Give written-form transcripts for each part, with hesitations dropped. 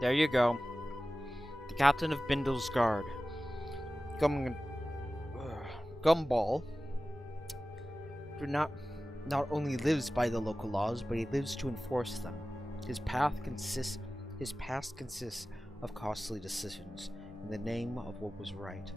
There you go. The captain of Bindle's guard. Gumball not only lives by the local laws, but he lives to enforce them. His past consists of costly decisions in the name of what was right.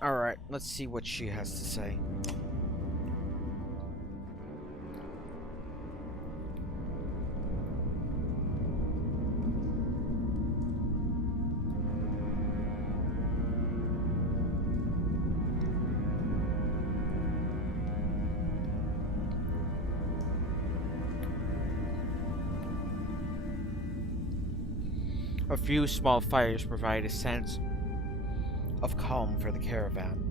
Alright, let's see what she has to say. A few small fires provide a sense of calm for the caravan,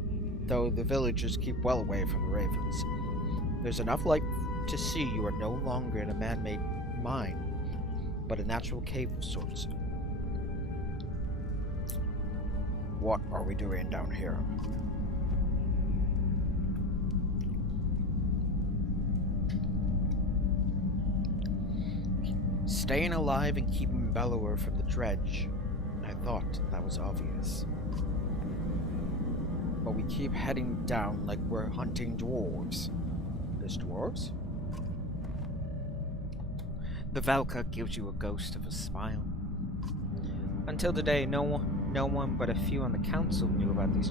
though the villagers keep well away from the ravens. There's enough light to see you are no longer in a man-made mine, but a natural cave of sorts. What are we doing down here? Staying alive and keeping Bellower from the dredge. I thought that was obvious. But we keep heading down like we're hunting dwarves. There's dwarves? The Valka gives you a ghost of a smile. Until today, no one but a few on the council knew about these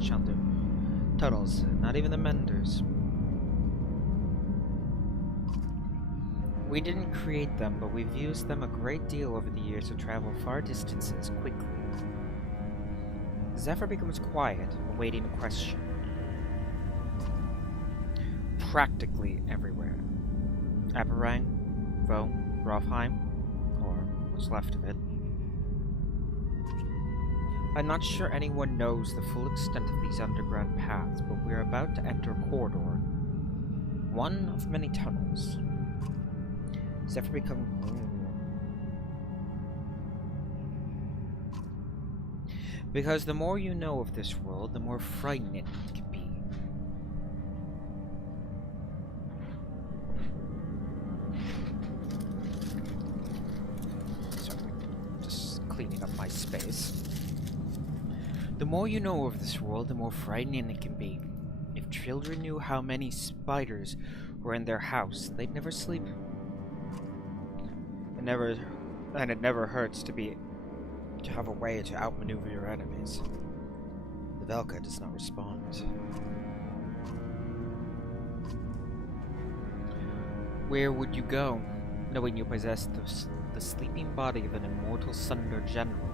tunnels, not even the menders. We didn't create them, but we've used them a great deal over the years to travel far distances quickly. Zephyr becomes quiet, awaiting a question. Practically everywhere. Aberrang, Vo, Rofheim, or what's left of it. I'm not sure anyone knows the full extent of these underground paths, but we're about to enter a corridor. One of many tunnels. Zephyr becomes... Because the more you know of this world, the more frightening it can be. Sorry, just cleaning up my space. The more you know of this world, the more frightening it can be. If children knew how many spiders were in their house, they'd never sleep. It never hurts to have a way to outmaneuver your enemies. The Velka does not respond. Where would you go, knowing you possess the sleeping body of an immortal Sunder general?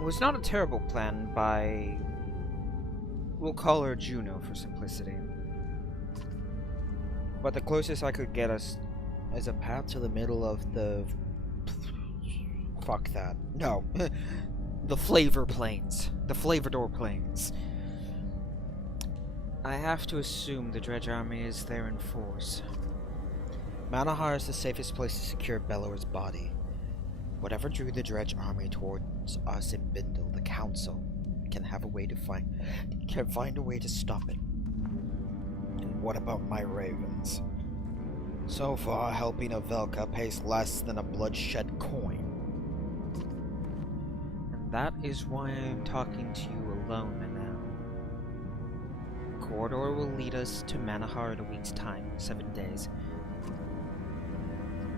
It was not a terrible plan by... we'll call her Juno for simplicity. But the closest I could get us is a path to the middle of the... fuck that. No. The Flavor Plains. The Flavordor Plains. I have to assume the Dredge Army is there in force. Manahar is the safest place to secure Bellower's body. Whatever drew the Dredge Army towards us in Bindle, the Council can find a way to stop it. And what about my ravens? So far, helping a Velka pays less than a bloodshed coin. And that is why I'm talking to you alone now. The corridor will lead us to Manahar in a week's time, 7 days.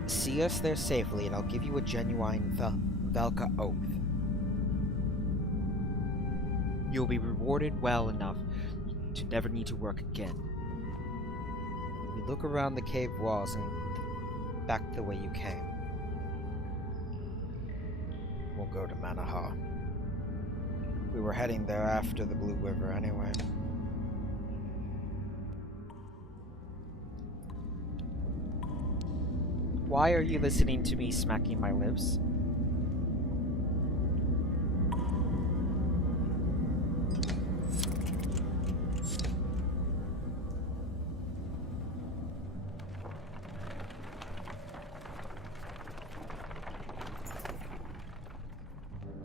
See us there safely, and I'll give you a genuine Velka oath. You'll be rewarded well enough to never need to work again. You look around the cave walls and back the way you came. We'll go to Manahar. We were heading there after the Blue River anyway. Why are you listening to me smacking my lips?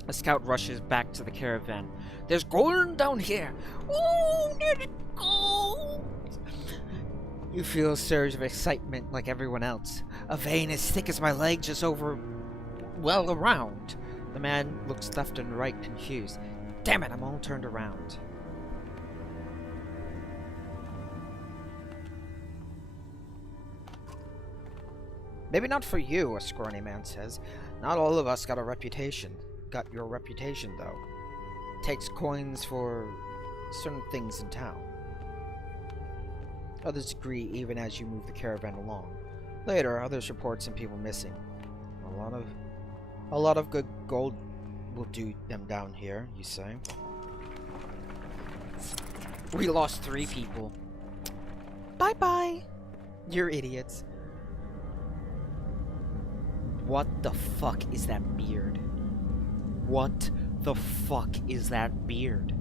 A scout rushes back to the caravan. There's gold down here! Oh, there's gold! You feel a surge of excitement like everyone else. A vein as thick as my leg just over... well, around. The man looks left and right, confused. Damn it, I'm all turned around. Maybe not for you, a scrawny man says. Not all of us got a reputation. Got your reputation, though. Takes coins for certain things in town. Others agree even as you move the caravan along. Later, others report some people missing. A lot of good gold will do them down here, you say. We lost 3 people. Bye-bye. You're idiots. What the fuck is that beard? What the fuck is that beard?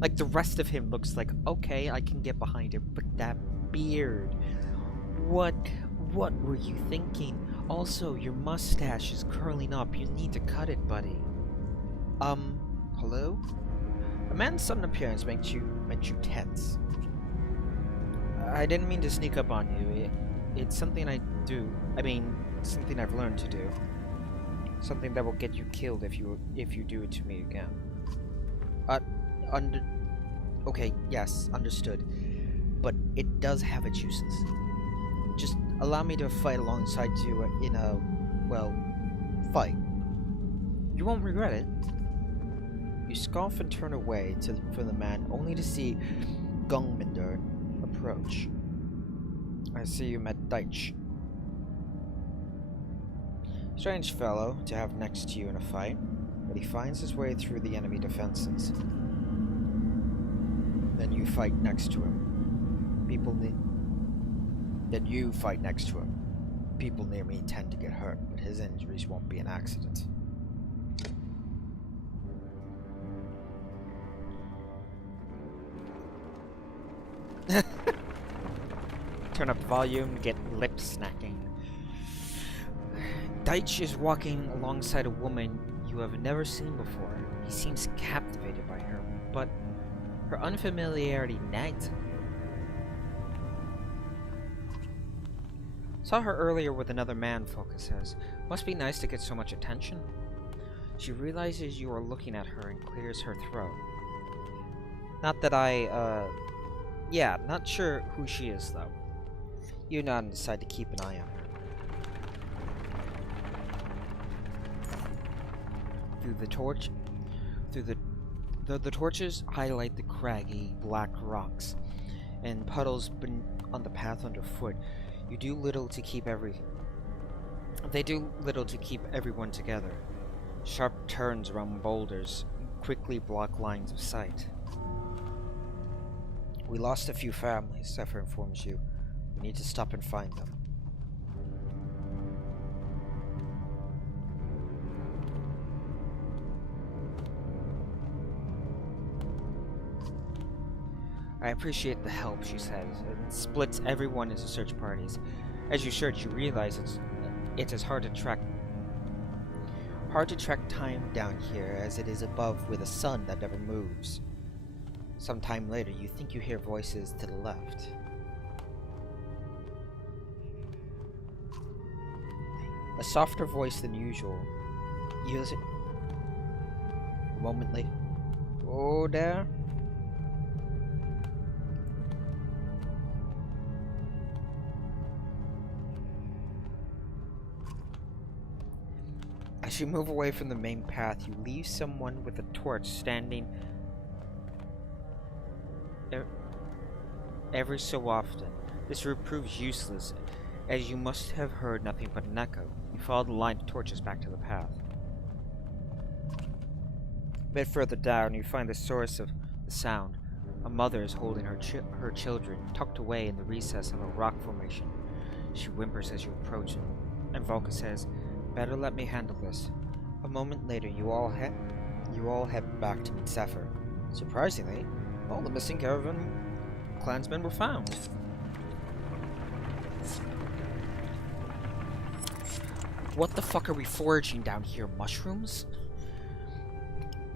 Like, the rest of him looks like, okay, I can get behind it, but that beard... What were you thinking? Also, your mustache is curling up. You need to cut it, buddy. Hello? A man's sudden appearance makes you tense. I didn't mean to sneak up on you. It's something I do. I mean, something I've learned to do. Something that will get you killed if you do it to me again. Okay, yes, understood. But it does have its uses. Just allow me to fight alongside you in a, well, fight. You won't regret it. You scoff and turn away from the man, only to see Gungminder approach. I see you met Deitch. Strange fellow to have next to you in a fight, but he finds his way through the enemy defenses. Then you fight next to him. Then you fight next to him. People near me tend to get hurt, but his injuries won't be an accident. Turn up the volume, get lip snacking. Deitch is walking alongside a woman you have never seen before. He seems captivated by her, but her unfamiliarity nags him. Saw her earlier with another man, Folka says. Must be nice to get so much attention. She realizes you are looking at her and clears her throat. Not that yeah, not sure who she is, though. You nod and decide to keep an eye on her. The torches highlight the craggy black rocks and puddles on the path underfoot. They do little to keep everyone together. Sharp turns around boulders quickly block lines of sight. We lost a few families, Zephyr informs you. We need to stop and find them. I appreciate the help, she says. It splits everyone into search parties. As you search, you realize it is hard to track time down here, as it is above with a sun that never moves. Sometime later, you think you hear voices to the left. A softer voice than usual. Use it. A moment later. Oh, there. As you move away from the main path, you leave someone with a torch standing every so often. This route proves useless, as you must have heard nothing but an echo. You follow the line of torches back to the path. A bit further down, you find the source of the sound. A mother is holding her children, tucked away in the recess of a rock formation. She whimpers as you approach, and Volka says, "Better let me handle this." A moment later, you all head back to meet Zephyr. Surprisingly, all the missing caravan clansmen were found. What the fuck are we foraging down here? Mushrooms?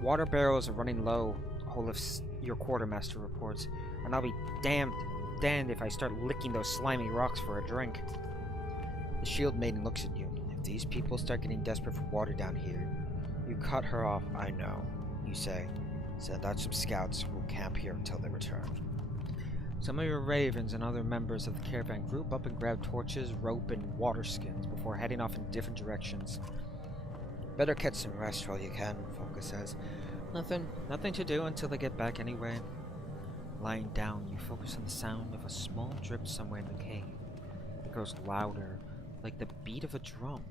Water barrels are running low, Olaf's your quartermaster reports, and I'll be damned if I start licking those slimy rocks for a drink. The shield maiden looks at you. If these people start getting desperate for water down here, you cut her off. I know, you say. Send out some scouts who will camp here until they return. Some of your ravens and other members of the caravan group up and grab torches, rope, and water skins before heading off in different directions. Better catch some rest while you can, Folka says. Nothing to do until they get back anyway. Lying down, you focus on the sound of a small drip somewhere in the cave. It grows louder, like the beat of a drum.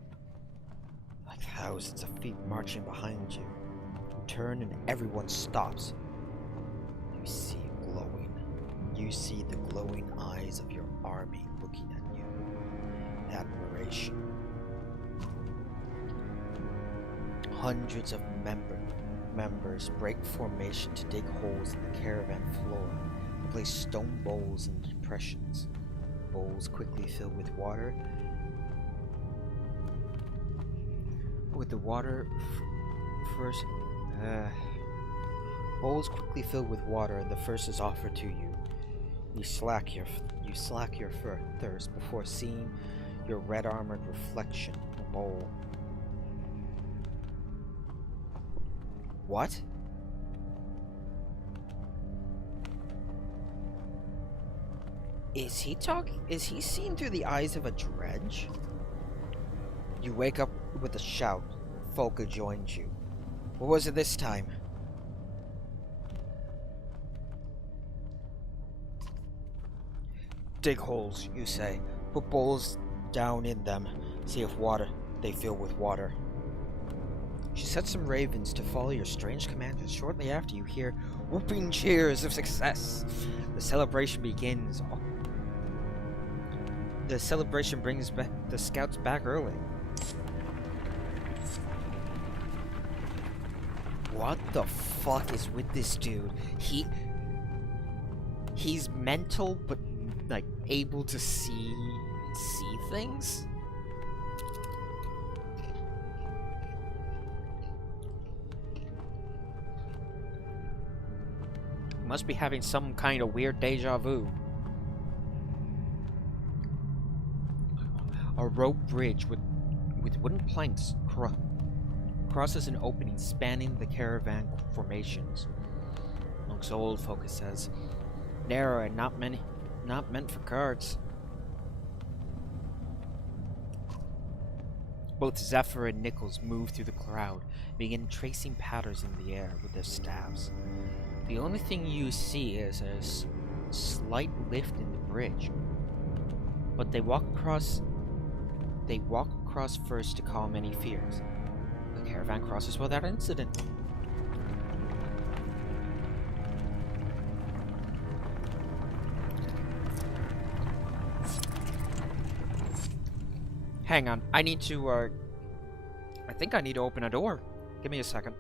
Like thousands of feet marching behind you. You turn and everyone stops. You see it glowing. You see the glowing eyes of your army looking at you. Admiration. Hundreds of members break formation to dig holes in the caravan floor and place stone bowls in depressions. Bowls quickly fill with water. Bowls quickly fill with water, and the first is offered to you. You slack your thirst before seeing your red-armored reflection in the bowl. What? Is he talking? Is he seen through the eyes of a dredge? You wake up with a shout. Folka joins you. What was it this time? Dig holes, you say. Put bowls down in them. See if they fill with water. She sets some ravens to follow your strange commands. Shortly after, you hear whooping cheers of success. The celebration begins. The celebration brings the scouts back early. What the fuck is with this dude? He's mental, but like able to see things? Must be having some kind of weird deja vu. A rope bridge with wooden planks crosses an opening spanning the caravan formations. Looks old, Folka says. Narrow and not meant for carts. Both Zephyr and Nichols move through the crowd, begin tracing patterns in the air with their staves. The only thing you see is a slight lift in the bridge, but they walk across first to calm any fears. The caravan crosses without incident. Hang on, I think I need to open a door. Give me a second.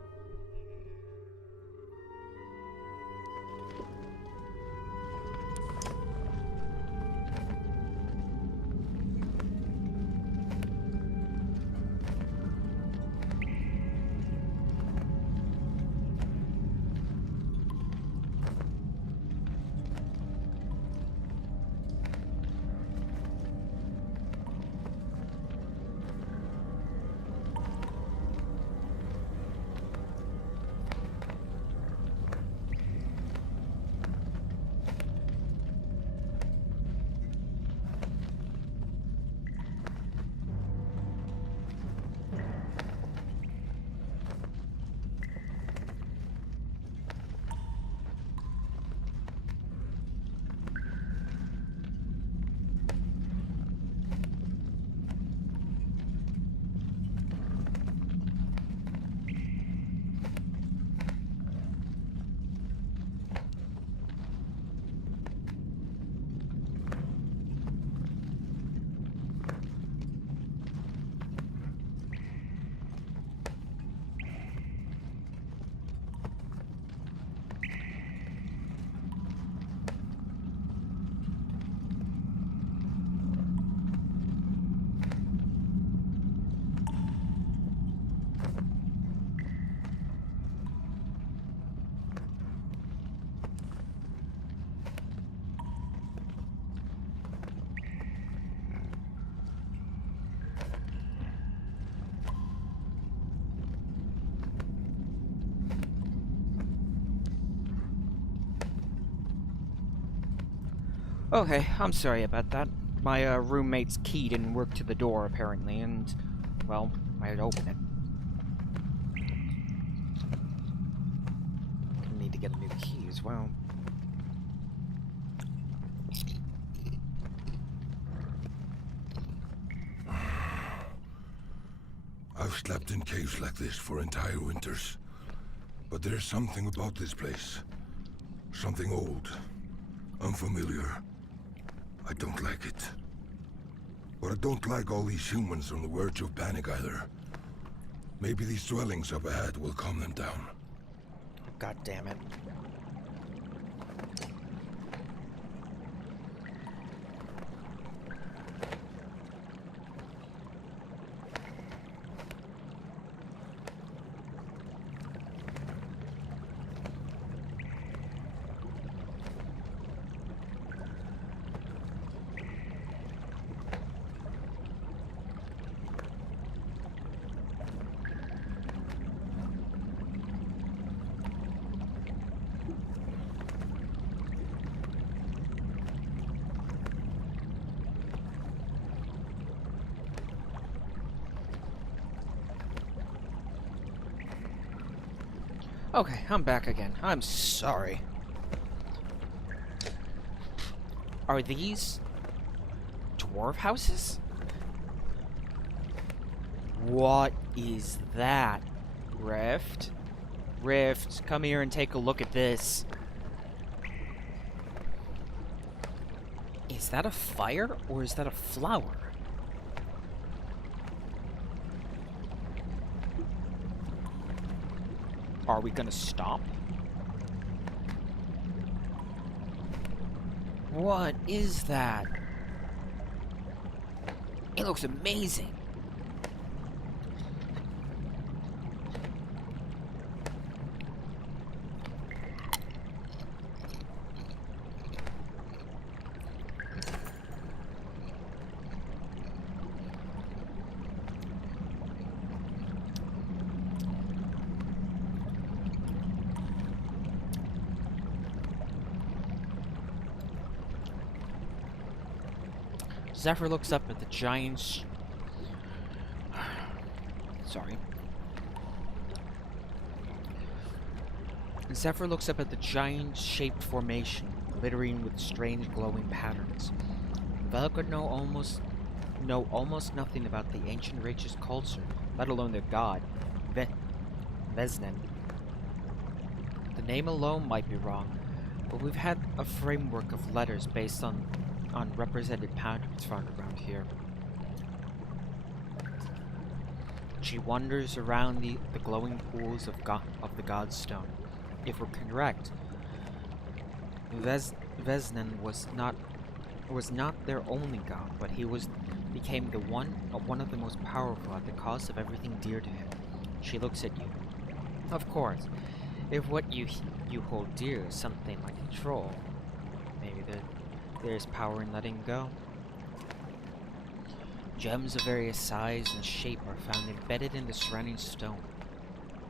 Okay, I'm sorry about that. My roommate's key didn't work to the door, apparently, and, well, I had to open it. Gonna need to get a new key as well. I've slept in caves like this for entire winters. But there's something about this place. Something old. Unfamiliar. I don't like it. But I don't like all these humans on the verge of panic either. Maybe these dwellings up ahead will calm them down. God damn it. Okay, I'm back again. I'm sorry. Are these dwarf houses? What is that? Rift? Rift, come here and take a look at this. Is that a fire or is that a flower? Are we gonna stop? What is that? It looks amazing. Zephyr looks up at the giant Sorry. Zephyr looks up at the giant-shaped formation, glittering with strange glowing patterns. Vel could know almost nothing about the ancient race's culture, let alone their god, Veznen. The name alone might be wrong, but we've had a framework of letters based on represented patterns found around here. She wanders around the glowing pools of the God's Stone. If we're correct, Veznen was not their only god, but he became one of the most powerful at the cost of everything dear to him. She looks at you. Of course, if what you hold dear is something like control, maybe there's power in letting go. Gems of various size and shape are found embedded in the surrounding stone.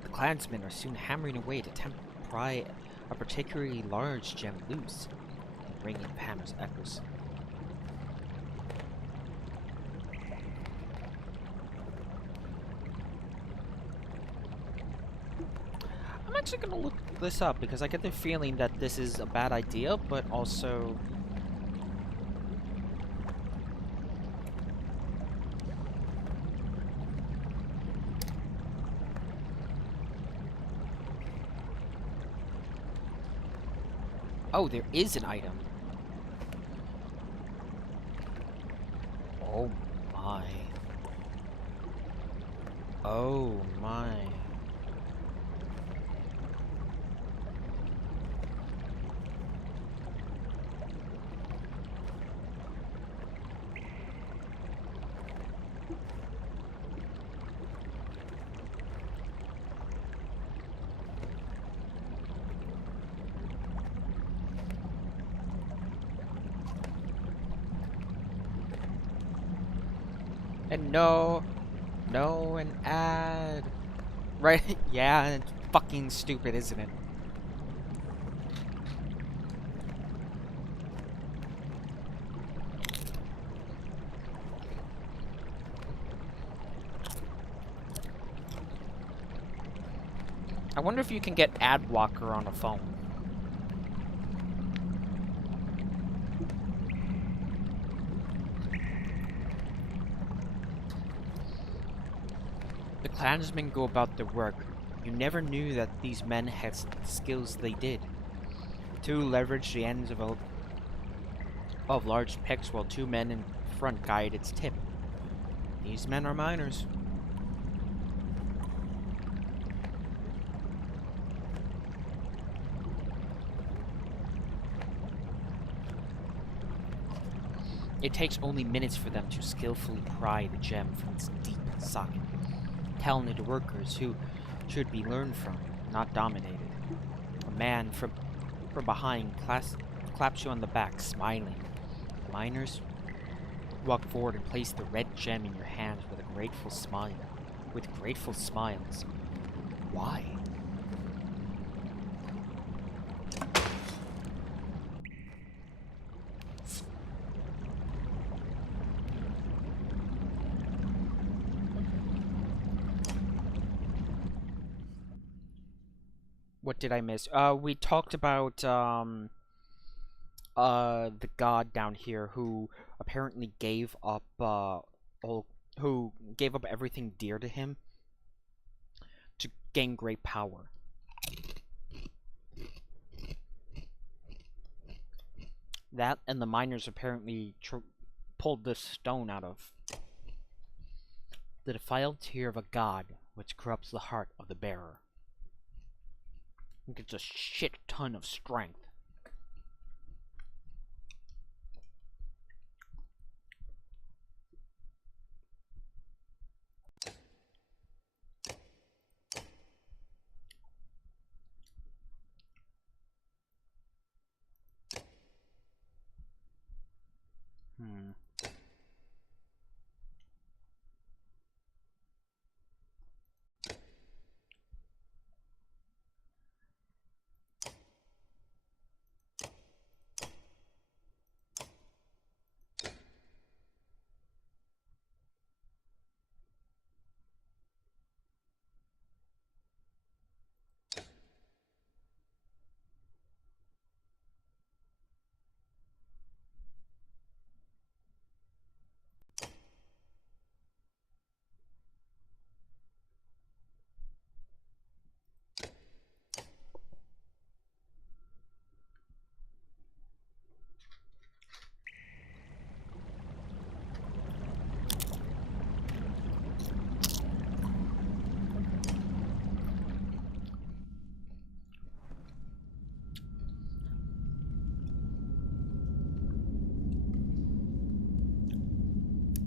The clansmen are soon hammering away to pry a particularly large gem loose. The ringing of hammers echoes. I'm actually gonna look this up because I get the feeling that this is a bad idea, but also oh, there is an item. Oh my. Oh my. And no, an ad. Right? Yeah, it's fucking stupid, isn't it? I wonder if you can get ad blocker on a phone. The clansmen go about their work. You never knew that these men had the skills they did. Two leveraged the ends of large picks while two men in front guide its tip. These men are miners. It takes only minutes for them to skillfully pry the gem from its deep socket. Talented workers who should be learned from, not dominated. A man from behind claps you on the back, smiling. Miners walk forward and place the red gem in your hands with a grateful smile. With grateful smiles. Why? What did I miss? We talked about the god down here who apparently gave up who gave up everything dear to him to gain great power. That and the miners apparently pulled this stone out of the defiled tear of a god which corrupts the heart of the bearer. It gets a shit ton of strength.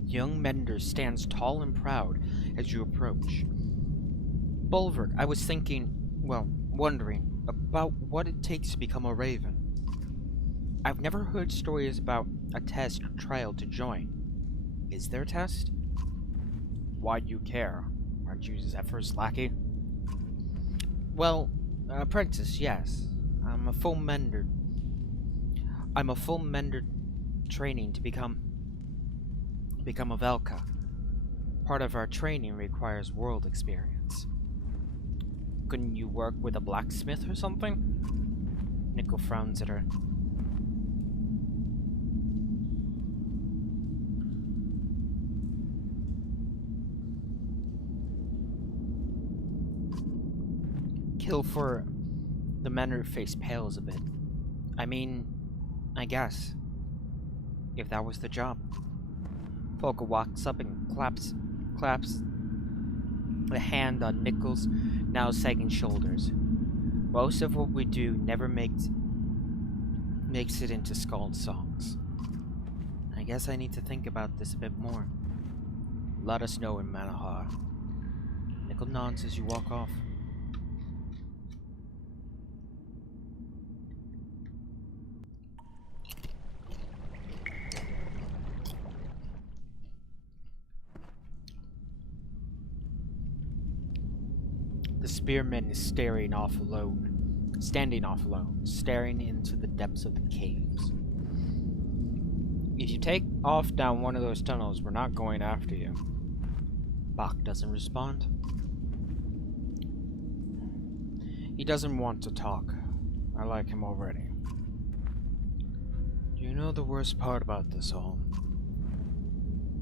Young Mender stands tall and proud as you approach. Bulwark, I was wondering about what it takes to become a Raven. I've never heard stories about a test or trial to join. Is there a test? Why do you care? Aren't you Zephyr's lackey? Well, apprentice, yes. I'm a full Mender training to become a Velka. Part of our training requires world experience. Couldn't you work with a blacksmith or something? Nickel frowns at her. Kilfor, the Manor face pales a bit. I mean, I guess. If that was the job. Polka walks up and claps a hand on Nickel's now sagging shoulders. Most of what we do never makes it into Skald songs. I guess I need to think about this a bit more. Let us know in Manahar. Nickel nods as you walk off. The spearman is standing off alone, staring into the depths of the caves. If you take off down one of those tunnels, we're not going after you. Bach doesn't respond. He doesn't want to talk. I like him already. Do you know the worst part about this all?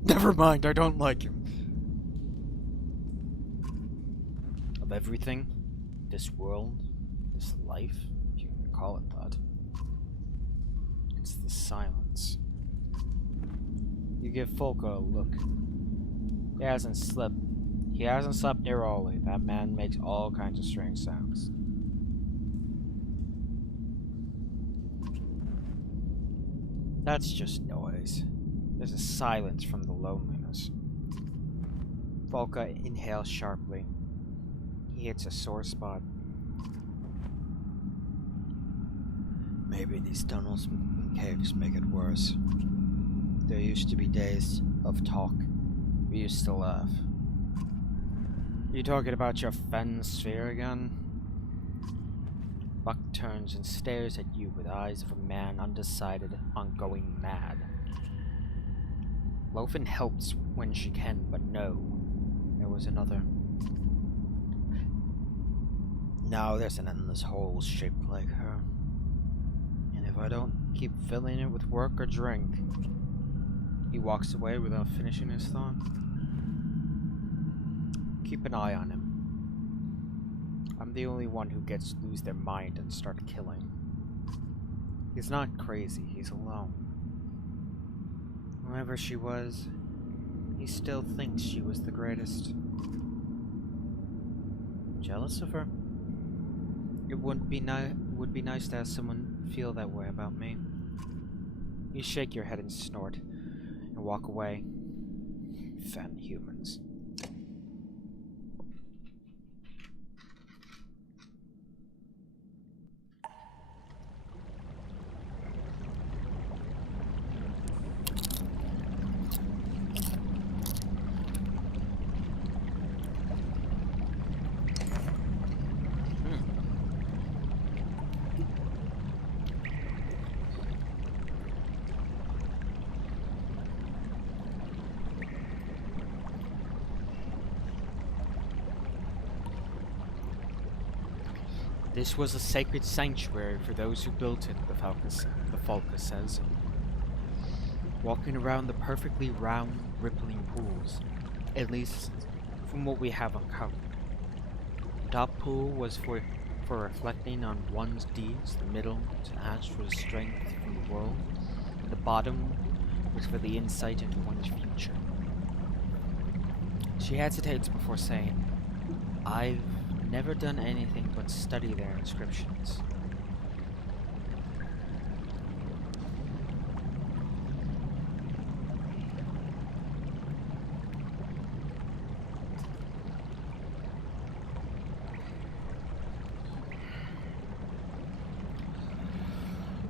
Never mind, I don't like him. Of everything, this world, this life, if you can call it that, it's the silence. You give Folka a look. He hasn't slept near Ollie. That man makes all kinds of strange sounds. That's just noise. There's a silence from the loneliness. Folka inhales sharply. He hits a sore spot. Maybe these tunnels and caves make it worse. There used to be days of talk. We used to laugh. You talking about your Fen sphere again? Buck turns and stares at you with eyes of a man undecided on going mad. Lofen helps when she can, but no. There was another. Now there's an endless hole shaped like her. And if I don't keep filling it with work or drink... He walks away without finishing his thought. Keep an eye on him. I'm the only one who gets to lose their mind and start killing. He's not crazy, he's alone. Whoever she was, he still thinks she was the greatest. Jealous of her? It would be nice to have someone feel that way about me. You shake your head and snort, and walk away. Fen humans. This was a sacred sanctuary for those who built it, the Falca says. Walking around the perfectly round, rippling pools, at least from what we have uncovered. The top pool was for reflecting on one's deeds, the middle to ask for the strength from the world, and the bottom was for the insight into one's future. She hesitates before saying, I've never done anything but study their inscriptions.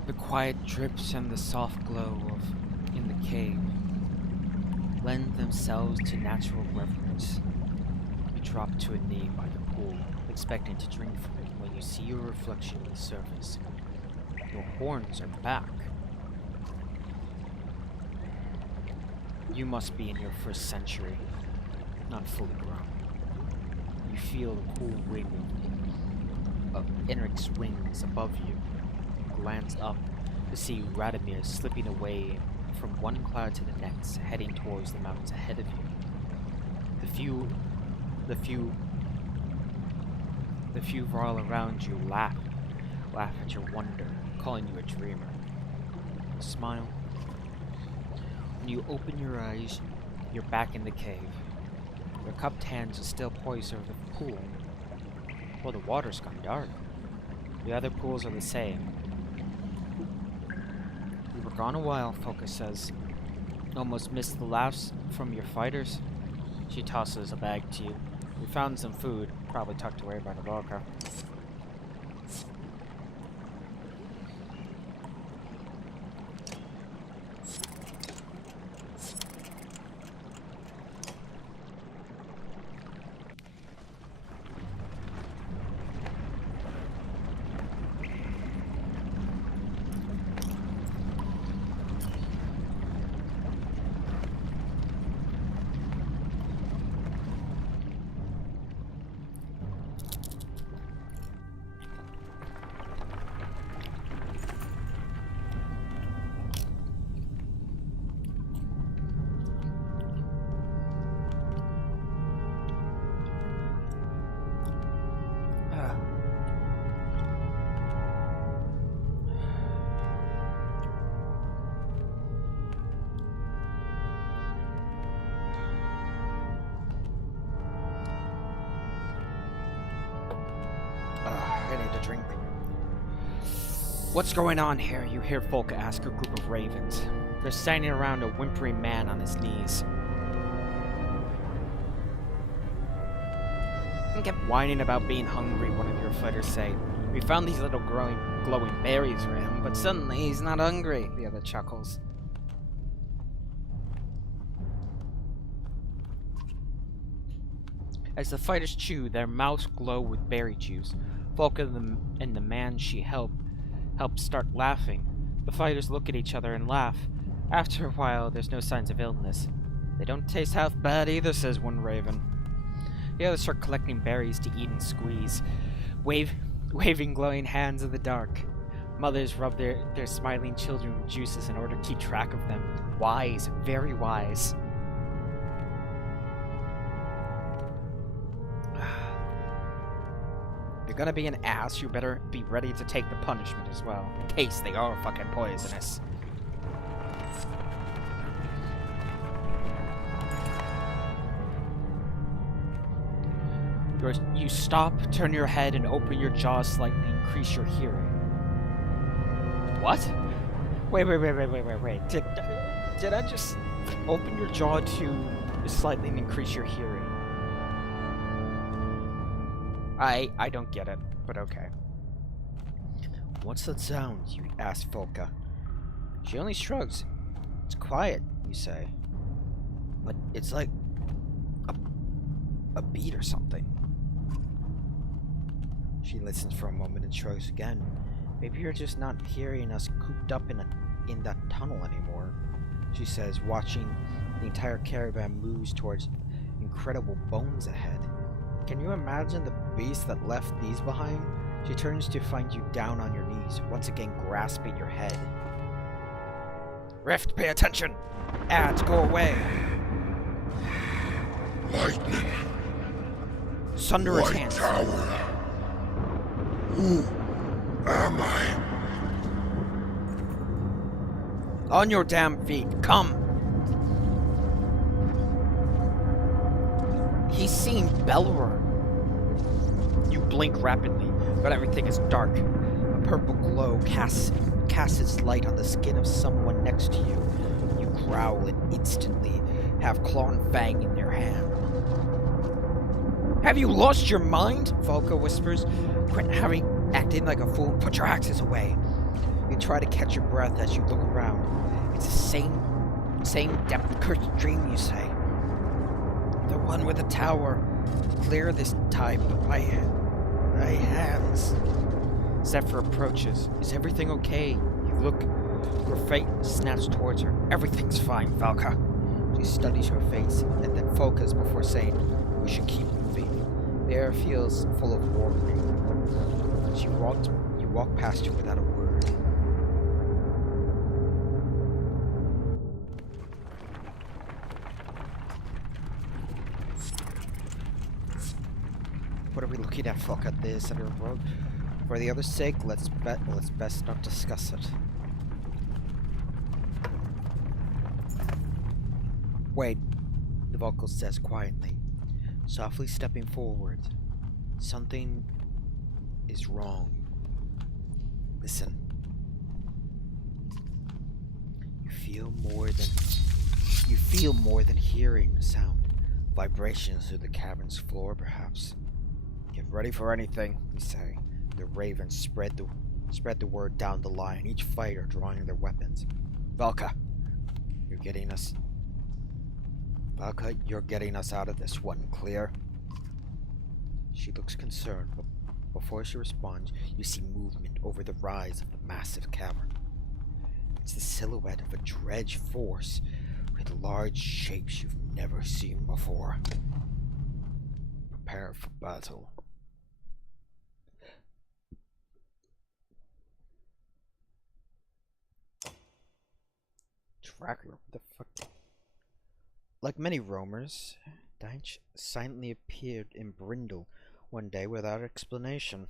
The quiet drips and the soft glow in the cave lend themselves to natural reverence. You drop to a knee by the pool, expecting to drink from it when you see your reflection on the surface. Your horns are back. You must be in your first century, not fully grown. You feel the cool ring of Enric's wings above you. Glance up to see Radomir slipping away from one cloud to the next, heading towards the mountains ahead of you. The few Varl around you laugh at your wonder, calling you a dreamer. Smile. When you open your eyes, you're back in the cave. Your cupped hands are still poised over the pool. Well, the water's gone dark. The other pools are the same. We were gone a while, Folka says. Almost missed the laughs from your fighters. She tosses a bag to you. We found some food, probably tucked away by the Volca. a drink. What's going on here? You hear Folka ask a group of ravens. They're standing around a whimpering man on his knees. He kept whining about being hungry, one of your fighters say. We found these little glowing berries for him, but suddenly he's not hungry, the other chuckles. As the fighters chew, their mouths glow with berry juice. Folka and the man she help start laughing. The fighters look at each other and laugh. After a while, there's no signs of illness. They don't taste half bad either, says one raven. The others start collecting berries to eat and squeeze, waving glowing hands in the dark. Mothers rub their smiling children with juices in order to keep track of them. Wise, very wise. If you're gonna be an ass, you better be ready to take the punishment as well, in case they are fucking poisonous. You stop, turn your head, and open your jaw slightly, increase your hearing. What? Wait. Did I just open your jaw to slightly increase your hearing? I don't get it, but okay. What's that sound? You ask Folka. She only shrugs. It's quiet, you say. But it's like a beat or something. She listens for a moment and shrugs again. Maybe you're just not hearing us cooped up in that tunnel anymore, she says, watching the entire caravan moves towards incredible bones ahead. Can you imagine the beast that left these behind? She turns to find you down on your knees, once again grasping your head. Rift, pay attention! Ads, go away! Lightning. Sunder his White hands. Tower. Who am I? On your damn feet, come! He's seeing Belroy. You blink rapidly, but everything is dark. A purple glow casts its light on the skin of someone next to you. You growl and instantly have claw and fang in your hand. Have you lost your mind? Volka whispers. Quit acting like a fool. Put your axes away. You try to catch your breath as you look around. It's the same depth cursed dream, you say. The one with the tower. Clear this time, but my hands. Zephyr approaches. Is everything okay? You look. Her face snaps towards her. Everything's fine, Valka. She studies her face and then focuses before saying, we should keep moving. The air feels full of warming. You walk past her without a word. What are we looking at, fuck at this underworld? For the other's sake, let's best not discuss it. Wait, the vocal says quietly, softly stepping forward. Something is wrong. Listen. You feel more than hearing the sound. Vibrations through the cavern's floor, perhaps. Get ready for anything, you say. The ravens spread the word down the line, each fighter drawing their weapons. Valka, you're getting us out of this one, clear? She looks concerned, but before she responds, you see movement over the rise of the massive cavern. It's the silhouette of a dredge force with large shapes you've never seen before. Prepare for battle. Tracker, what the fuck? Like many roamers, Deitch silently appeared in Brindle one day without explanation.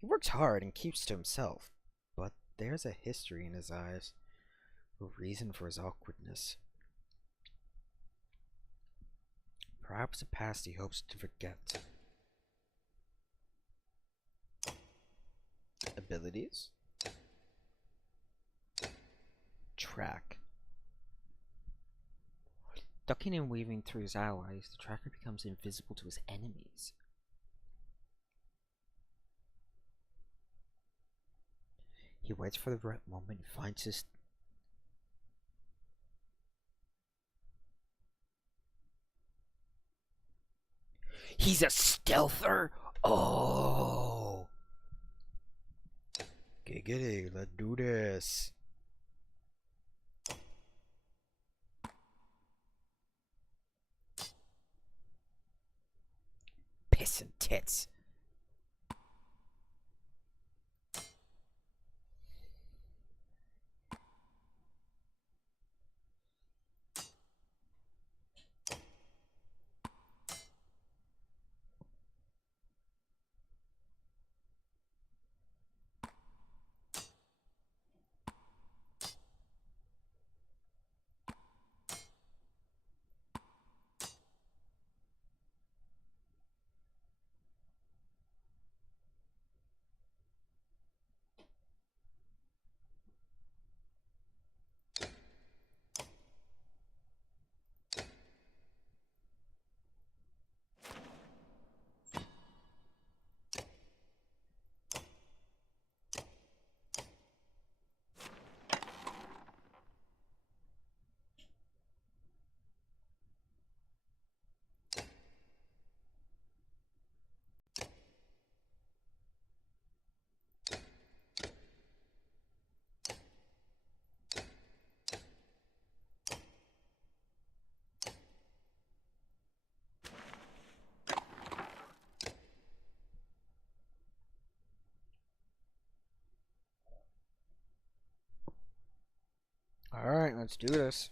He works hard and keeps to himself, but there's a history in his eyes, a reason for his awkwardness. Perhaps a past he hopes to forget. Abilities. Track. Ducking and weaving through his allies, the tracker becomes invisible to his enemies. He waits for the right moment and finds his... He's a stealther? Oh! Giggity, let's do this. Piss and tits. Alright, let's do this.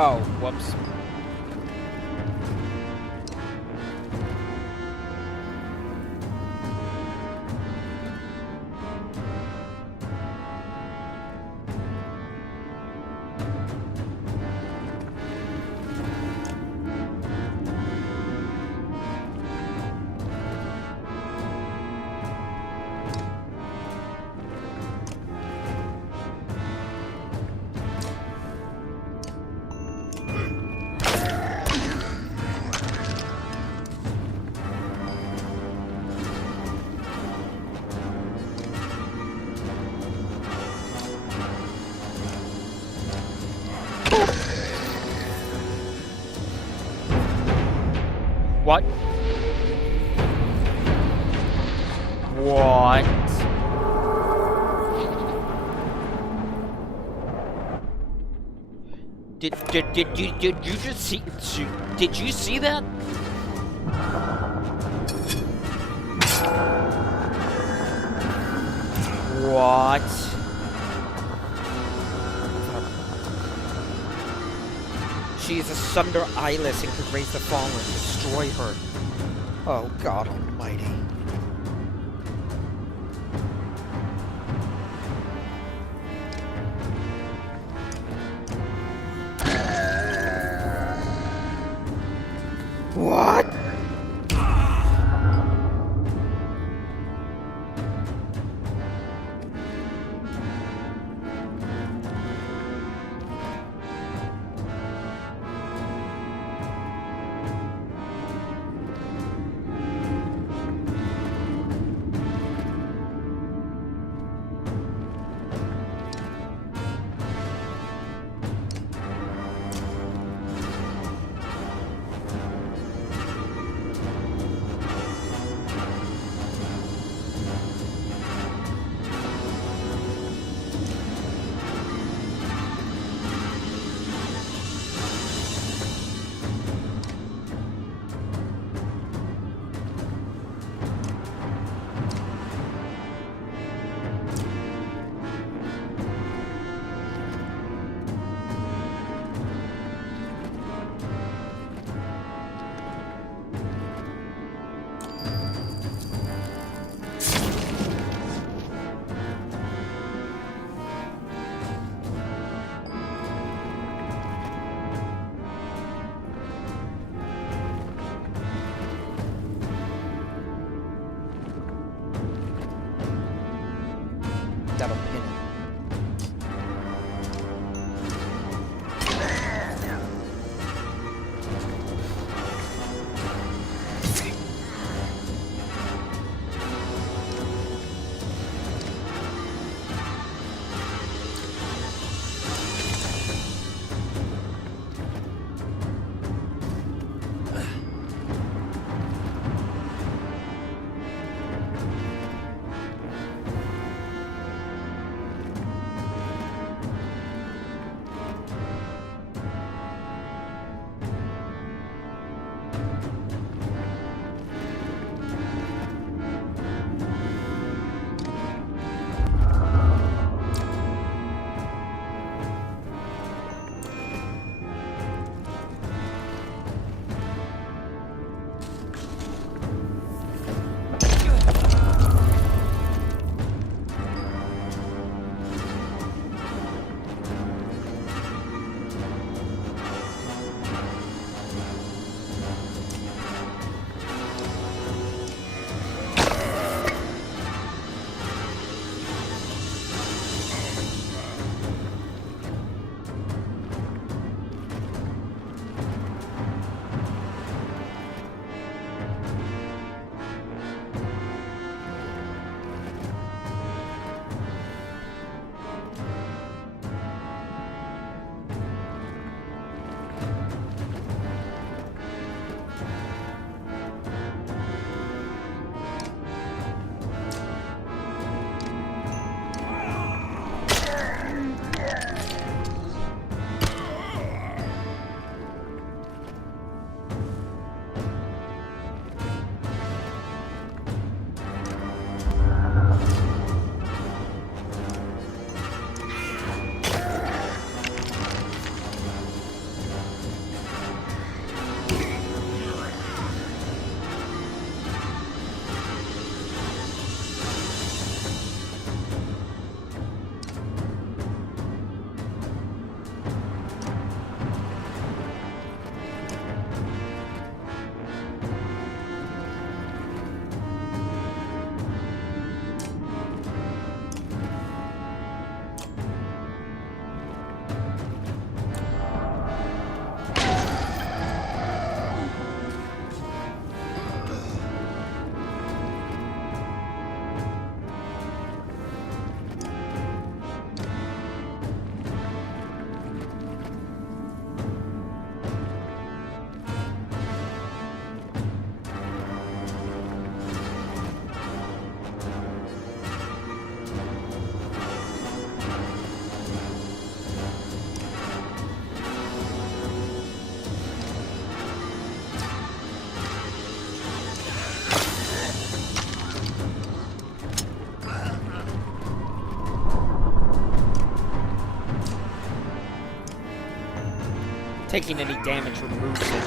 Oh, whoops. What? What? Did you just see? Did you see that? What? She is asunder eyeless and could raise the fallen, destroy her. Oh, God Almighty. What? That'll pin him. taking any damage removes it.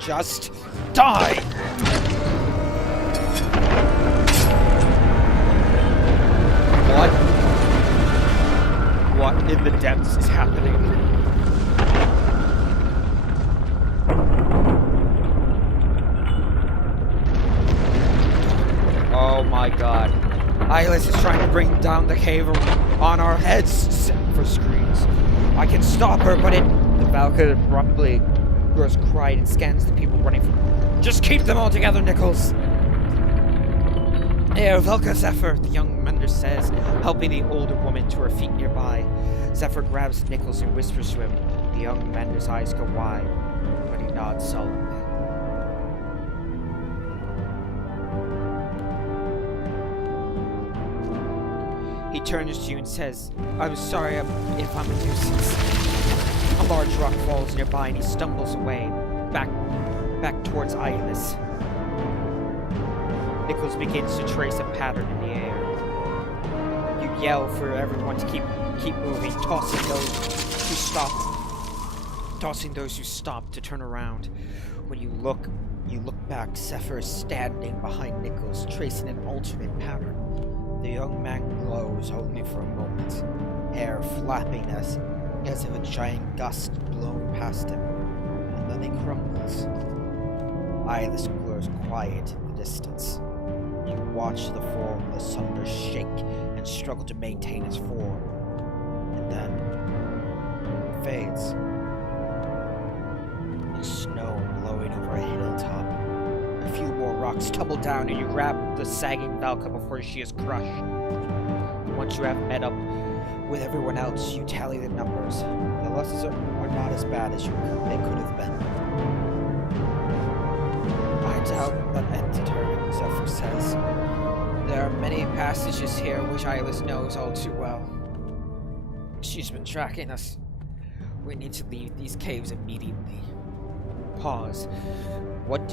Just die! What? What in the depths is happening? Oh my god. Eyeless is trying to bring down the cave on our heads for screens. I can stop her, but the Valkyrie abruptly grows quiet and scans the people running from. Just keep them all together, Nichols! Here, Velka Zephyr, the young mender says, helping the older woman to her feet nearby. Zephyr grabs Nichols and whispers to him. The young mender's eyes go wide, but he nods solemnly. He turns to you and says, I'm sorry if I'm a nuisance. A large rock falls nearby and he stumbles away, back towards Eyeless. Nichols begins to trace a pattern in the air. You yell for everyone to keep moving, tossing those who stop to turn around. When you look back. Zephyr is standing behind Nichols, tracing an alternate pattern. The young man glows only for a moment, air flapping as if a giant gust blown past him, and then he crumbles. Eyeless grows quiet in the distance. You watch the form of the Sunder shake and struggle to maintain its form, and then it fades. There's snow blowing over a hilltop. A few more rocks tumble down and you grab the sagging Valka before she is crushed. Once you have met up with everyone else, you tally the numbers. The losses are not as bad as they could have been. I doubt that ended her, Zephyr says. There are many passages here which Eyeless knows all too well. She's been tracking us. We need to leave these caves immediately. Pause. What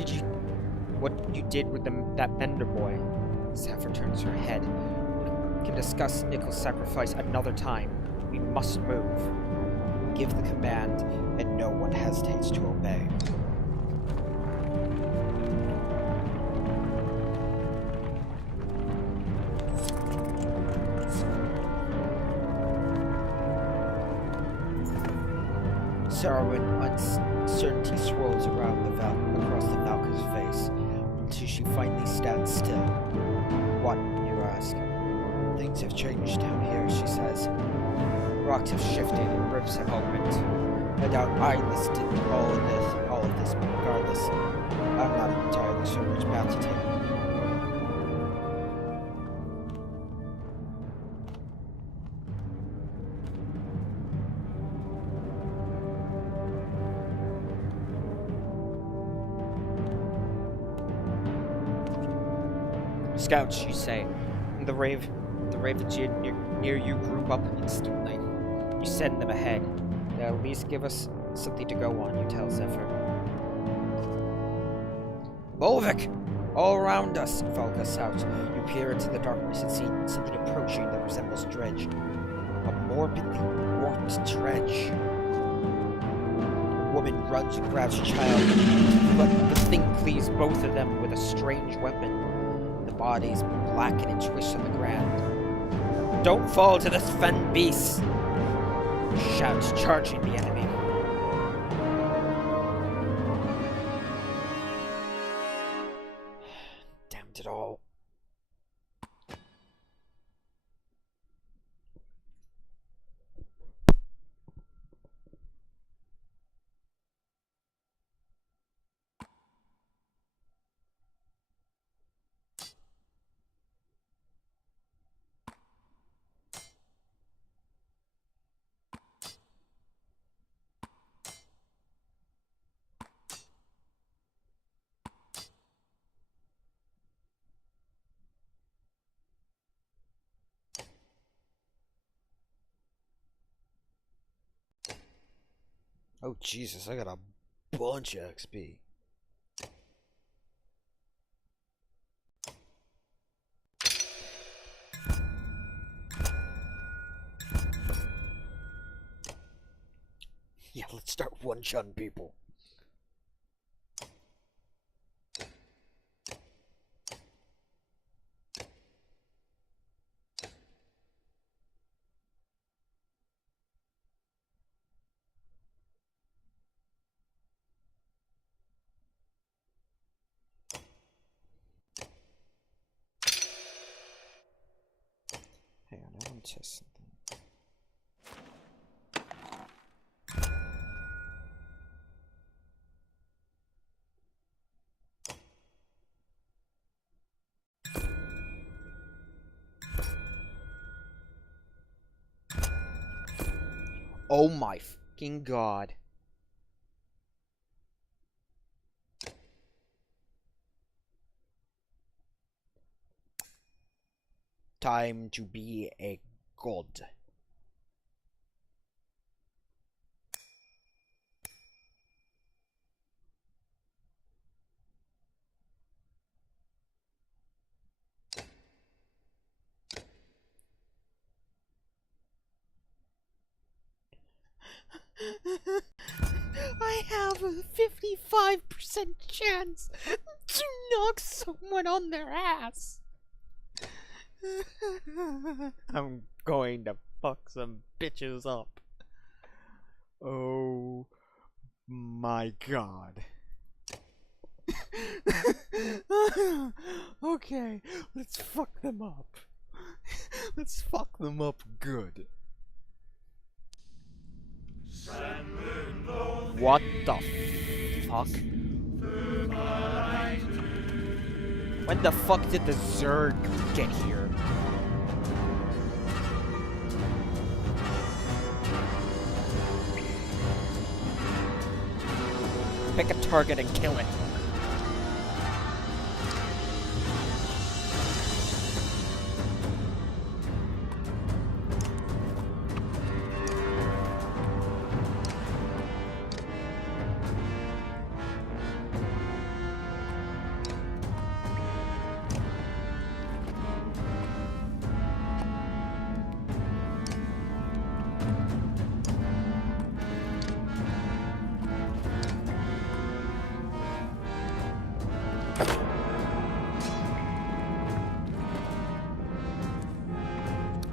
you did with that Bender boy? Zephyr turns her head. We can discuss Nichols' sacrifice another time. We must move. Give the command, and no one hesitates to obey. Sarwin uncertainty swirls around across the Valkyr's face until she finally stands still. What, you ask? Things have changed down here, she says. Rocks have shifted and rifts have opened. I doubt I listed all of this, but regardless, I'm not entirely sure which path to take. Scouts, you say. The ravens near you group up instantly. You send them ahead. They'll at least give us something to go on, you tell Zephyr. Volvic! All around us, Valka shouts. You peer into the darkness and see something approaching that resembles dredge. A morbidly warped dredge. A woman runs and grabs a child, but the thing cleaves both of them with a strange weapon. The bodies blacken and twist on the ground. Don't fall to this fen beast! Shouts, charging the enemy. Damned it all. Oh Jesus, I got a bunch of XP. Yeah, let's start one-shotting people. Hang on, I want to test something. Oh my fucking god. Time to be a god. I have a 55% chance to knock someone on their ass. I'm going to fuck some bitches up. Oh my god. Okay, let's fuck them up. Let's fuck them up good. What the fuck? When the fuck did the Zerg get here? Pick a target and kill it.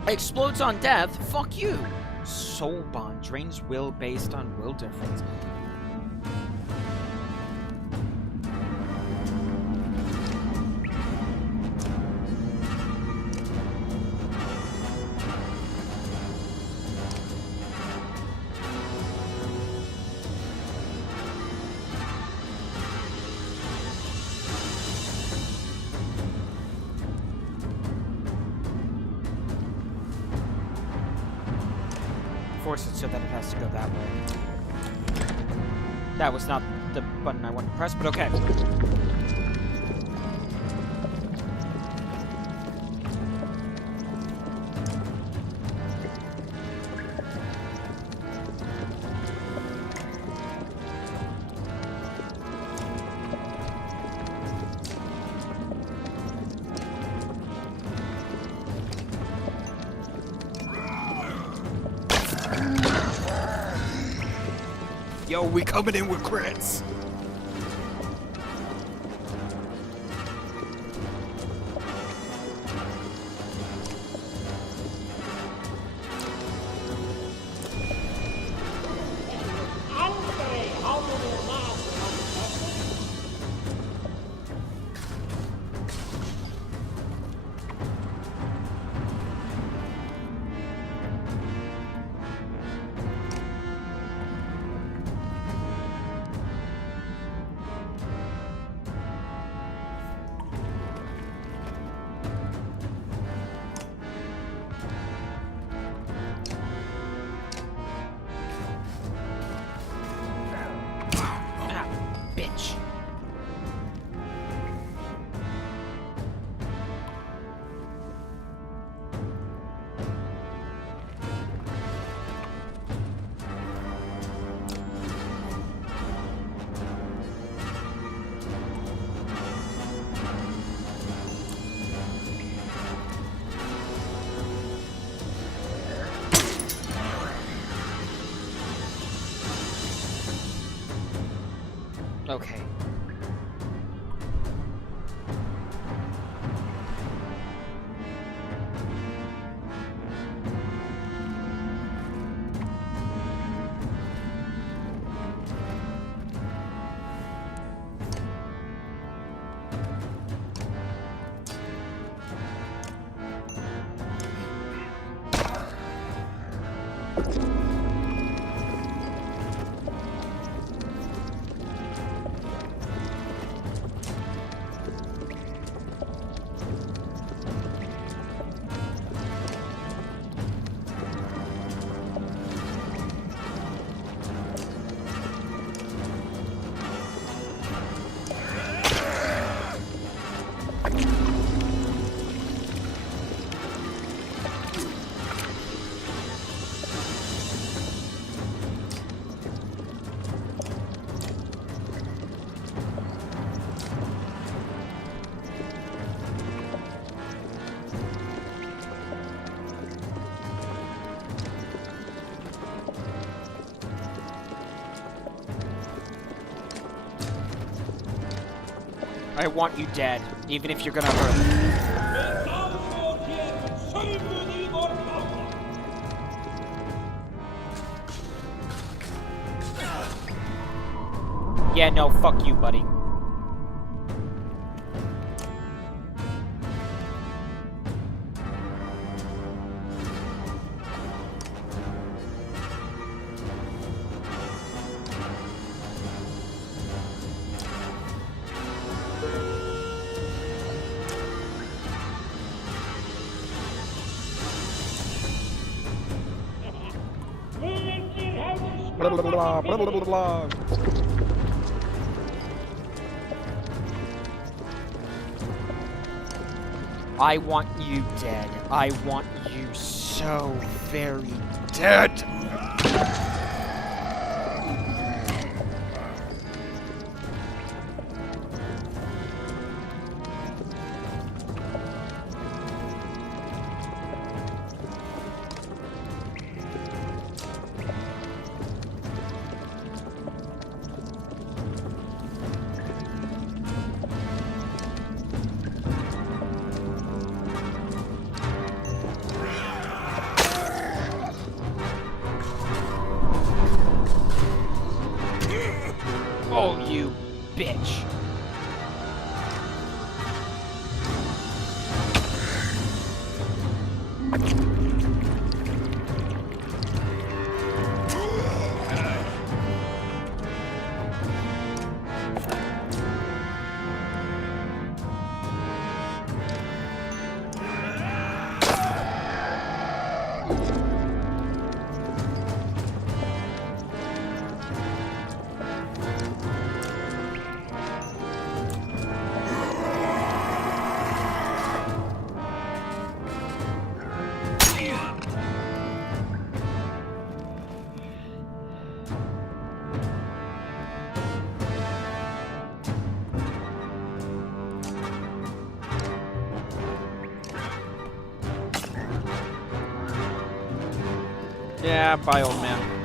Explodes on death? Fuck you! Soul bond drains will based on will difference. Force it so that it has to go that way. That was not the button I wanted to press, but okay. Yo, we coming in with crits. Bitch. Okay. I want you dead, even if you're gonna hurt. Yeah, no, fuck you, buddy. Blah, blah, blah, blah, blah, blah, blah. I want you dead. I want you so very dead. Yeah, bye, old man.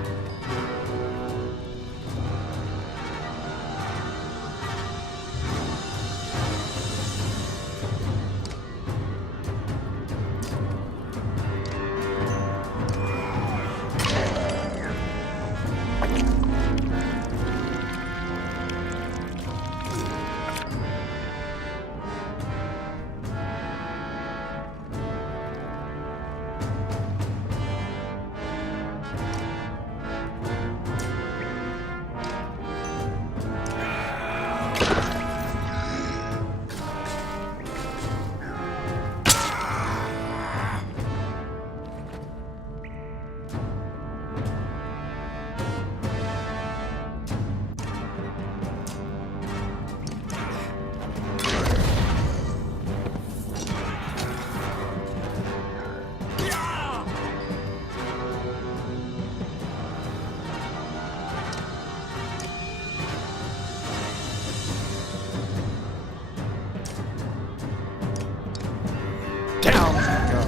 Down you go.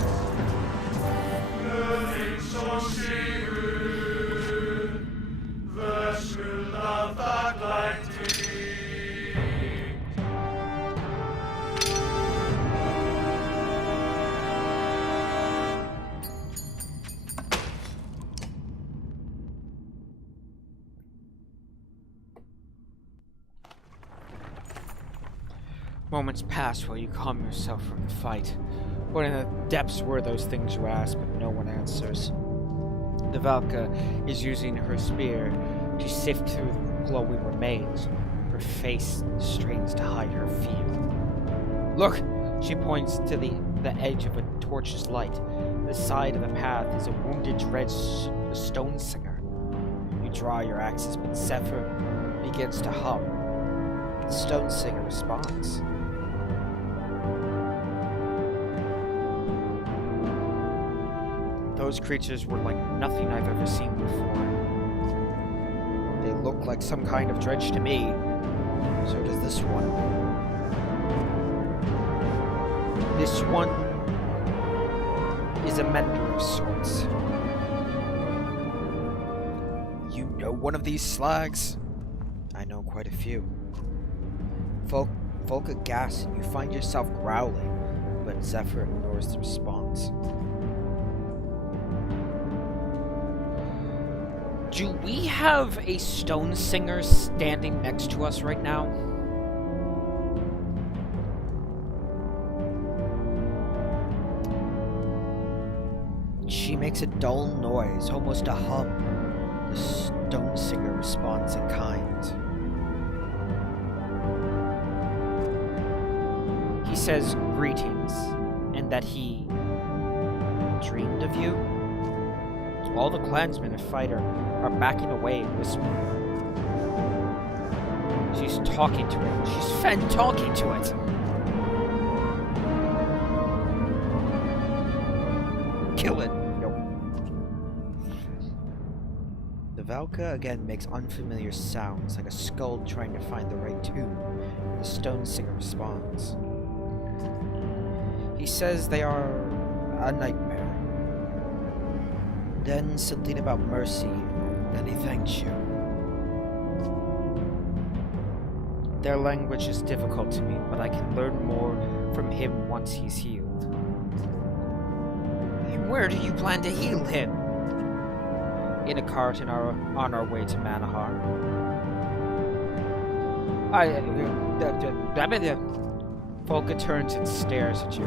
Moments pass while you calm yourself from the fight. What in the depths were those things you ask, but no one answers? The Valka is using her spear to sift through the glowing remains. Her face strains to hide her fear. Look! She points to the edge of a torch's light. The side of the path is a wounded red stone singer. You draw your axes, but Zephyr begins to hum. The stone singer responds. Those creatures were like nothing I've ever seen before. They look like some kind of dredge to me. So does this one. This one is a mender of sorts. You know one of these slags? I know quite a few. Volca gasps and you find yourself growling, but Zephyr ignores the response. Do we have a stone singer standing next to us right now? She makes a dull noise, almost a hum. The stone singer responds in kind. He says greetings, and that he dreamed of you. All the clansmen and fighter are backing away, whispering. She's talking to it. She's Fen talking to it. Kill it! The Valka again makes unfamiliar sounds, like a skull trying to find the right tune. The stone singer responds. He says they are a nightmare. Then something about mercy, and he thanks you. Their language is difficult to me, but I can learn more from him once he's healed. And where do you plan to heal him? In a cart on our way to Manahar. Volca turns and stares at you.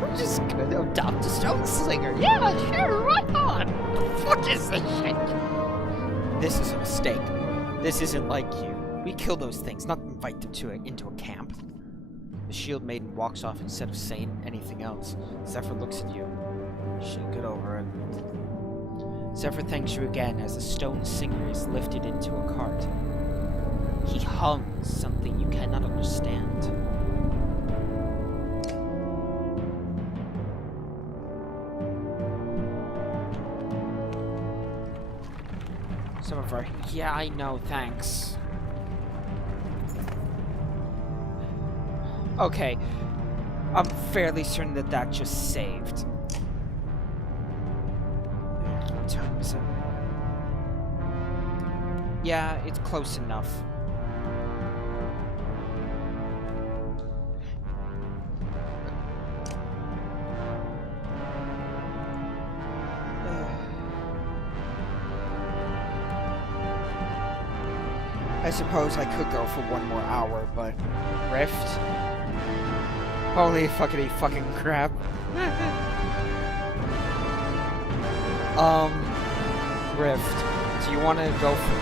We're just gonna adopt a stone slinger. Yeah, sure, right on. What the fuck is this shit? This is a mistake. This isn't like you. We kill those things, not invite them into a camp. The shield maiden walks off instead of saying anything else. Zephyr looks at you. She'll get over it. Zephyr thanks you again as the stone singer is lifted into a cart. He hums something you cannot understand. Some of our... Yeah, I know, thanks. Okay. I'm fairly certain that that just saved. What time is it? Yeah, it's close enough. I suppose I could go for one more hour, but Rift? Holy fucking crap. Rift, do you want to go for...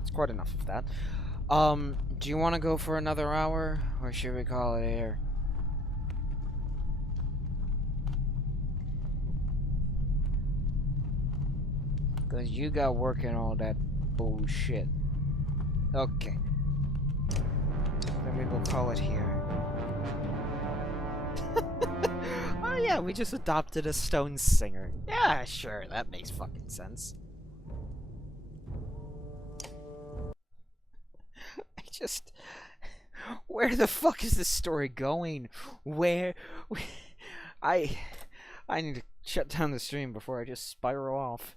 It's quite enough of that. Do you want to go for another hour, or should we call it here? Because you got working all that bullshit. Okay. Then we will call it here. Oh yeah, we just adopted a stone singer. Yeah, sure, that makes fucking sense. Where the fuck is this story going? I need to shut down the stream before I just spiral off.